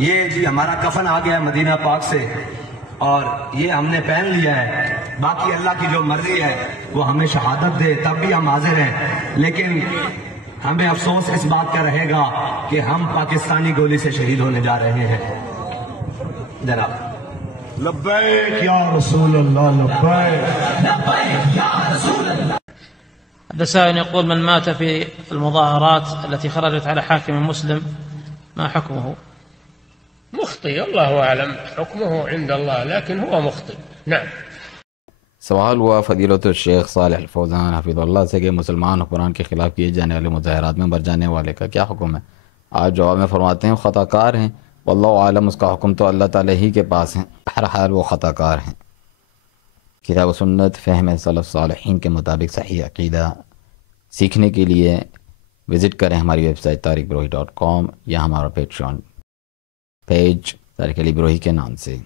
یہ جی ہمارا کفن آ گیا مدینہ پاک سے اور یہ ہم نے پہن لیا ہے، باقی اللہ کی جو مرضی ہے وہ ہمیں شہادت دے تب بھی ہم حاضر ہیں، لیکن ہمیں افسوس اس بات کا رہے گا کہ ہم پاکستانی گولی سے شہید ہونے جا رہے ہیں۔ جناب لبیک یا رسول اللہ، لبیک لبیک یا رسول اللہ۔ هذا سائل يقول: من مات في المظاهرات التي خرجت على حاكم مسلم ما حكمه؟ مخطئ، الله أعلم، حكمه عند الله، لكن هو مخطئ. نعم. سوال ہوا فضیلت الشیخ صالح الفوزان حفظ اللہ سے کہ مسلمان حکمران کے خلاف کیے جانے والے مظاہرات میں مر جانے والے کا کیا حکم ہے؟ آج جواب میں فرماتے ہیں خطا کار ہیں، واللہ عالم، اس کا حکم تو اللہ تعالیٰ ہی کے پاس ہے، ہر حال وہ خطا کار ہیں۔ کتاب و سنت فہم سلف صالحین کے مطابق صحیح عقیدہ سیکھنے کے لیے وزٹ کریں ہماری ویب سائٹ طارقبروہی.com یا ہمارا پیٹریون پیج طارق علی بروہی کے نام سے۔